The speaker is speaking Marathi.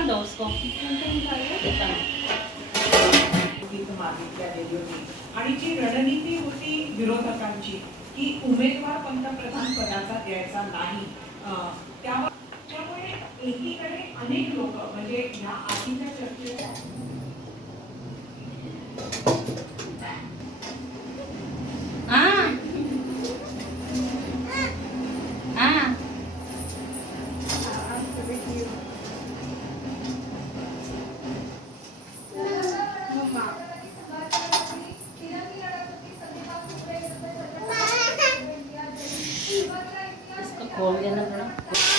निकाल दो उसको। मागितल्या गेली होती आणि जी रणनीती होती विरोधकांची की उमेदवार पंतप्रधान पदाचा द्यायचा नाही, त्यामुळे एकीकडे अनेक लोक म्हणजे या आधीच्या चर्चेच्या खोल देना थोड़ा।